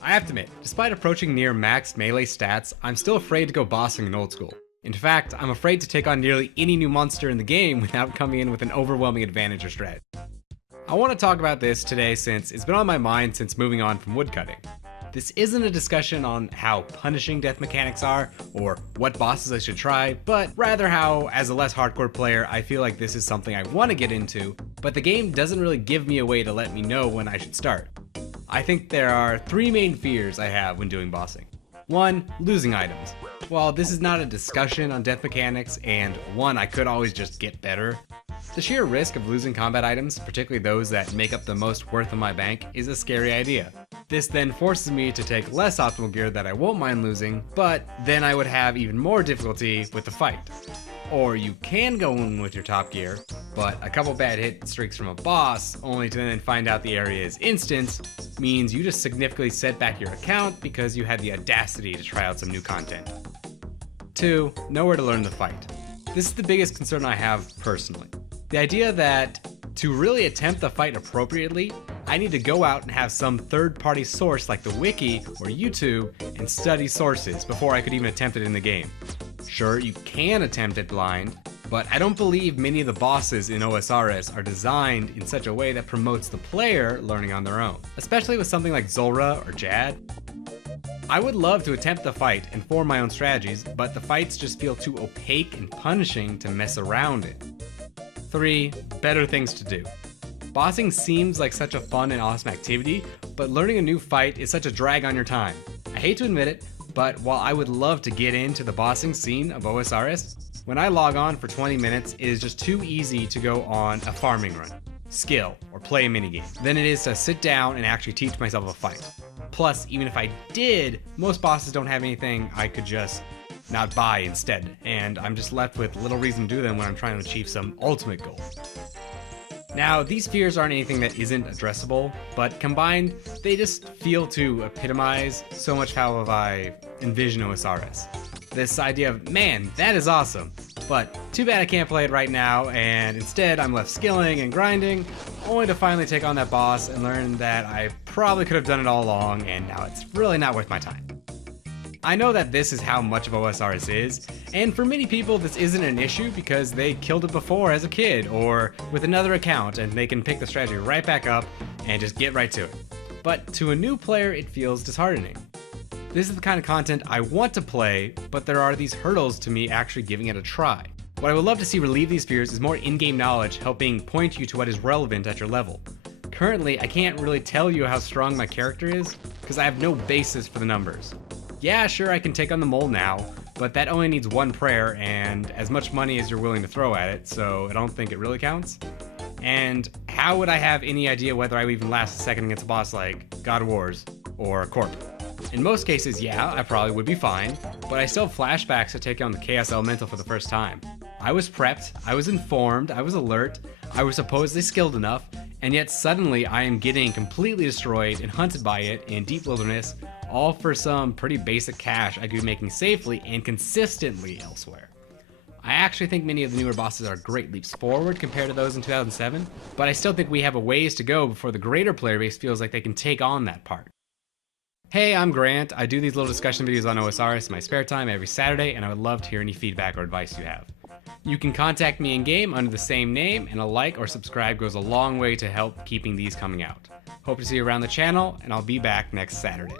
I have to admit, despite approaching near max melee stats, I'm still afraid to go bossing in Old School. In fact, I'm afraid to take on nearly any new monster in the game without coming in with an overwhelming advantage or strat. I want to talk about this today since it's been on my mind since moving on from woodcutting. This isn't a discussion on how punishing death mechanics are, or what bosses I should try, but rather how, as a less hardcore player, I feel like this is something I want to get into, but the game doesn't really give me a way to let me know when I should start. I think there are three main fears I have when doing bossing. 1. Losing items. While this is not a discussion on death mechanics, and one I could always just get better, the sheer risk of losing combat items, particularly those that make up the most worth of my bank, is a scary idea. This then forces me to take less optimal gear that I won't mind losing, but then I would have even more difficulty with the fight. Or you can go in with your top gear, but a couple bad hit streaks from a boss, only to then find out the area is instant, means you just significantly set back your account because you had the audacity to try out some new content. 2. Nowhere to learn the fight. This is the biggest concern I have personally. The idea that to really attempt the fight appropriately, I need to go out and have some third-party source like the wiki or YouTube and study sources before I could even attempt it in the game. Sure, you can attempt it blind, but I don't believe many of the bosses in OSRS are designed in such a way that promotes the player learning on their own, especially with something like Zulrah or Jad. I would love to attempt the fight and form my own strategies, but the fights just feel too opaque and punishing to mess around in. 3. Better things to do. Bossing seems like such a fun and awesome activity, but learning a new fight is such a drag on your time. I hate to admit it, but while I would love to get into the bossing scene of OSRS, when I log on for 20 minutes, it is just too easy to go on a farming run, skill, or play a minigame than it is to sit down and actually teach myself a fight. Plus, even if I did, most bosses don't have anything I could just not buy instead, and I'm just left with little reason to do them when I'm trying to achieve some ultimate goal. Now, these fears aren't anything that isn't addressable, but combined, they just feel to epitomize so much how I envision OSRS. This idea of, man, that is awesome, but too bad I can't play it right now, and instead I'm left skilling and grinding, only to finally take on that boss and learn that I probably could have done it all along, and now it's really not worth my time. I know that this is how much of OSRS is, and for many people this isn't an issue because they killed it before as a kid or with another account and they can pick the strategy right back up and just get right to it. But to a new player it feels disheartening. This is the kind of content I want to play, but there are these hurdles to me actually giving it a try. What I would love to see relieve these fears is more in-game knowledge helping point you to what is relevant at your level. Currently I can't really tell you how strong my character is because I have no basis for the numbers. Yeah, sure, I can take on the mole now, but that only needs one prayer and as much money as you're willing to throw at it, so I don't think it really counts. And how would I have any idea whether I would even last a second against a boss like God of Wars or Corp? In most cases, yeah, I probably would be fine, but I still have flashbacks to take on the Chaos Elemental for the first time. I was prepped, I was informed, I was alert, I was supposedly skilled enough, and yet suddenly I am getting completely destroyed and hunted by it in deep wilderness, all for some pretty basic cash I could be making safely and consistently elsewhere. I actually think many of the newer bosses are great leaps forward compared to those in 2007, but I still think we have a ways to go before the greater player base feels like they can take on that part. Hey, I'm Grant. I do these little discussion videos on OSRS in my spare time every Saturday, and I would love to hear any feedback or advice you have. You can contact me in-game under the same name, and a like or subscribe goes a long way to help keeping these coming out. Hope to see you around the channel, and I'll be back next Saturday.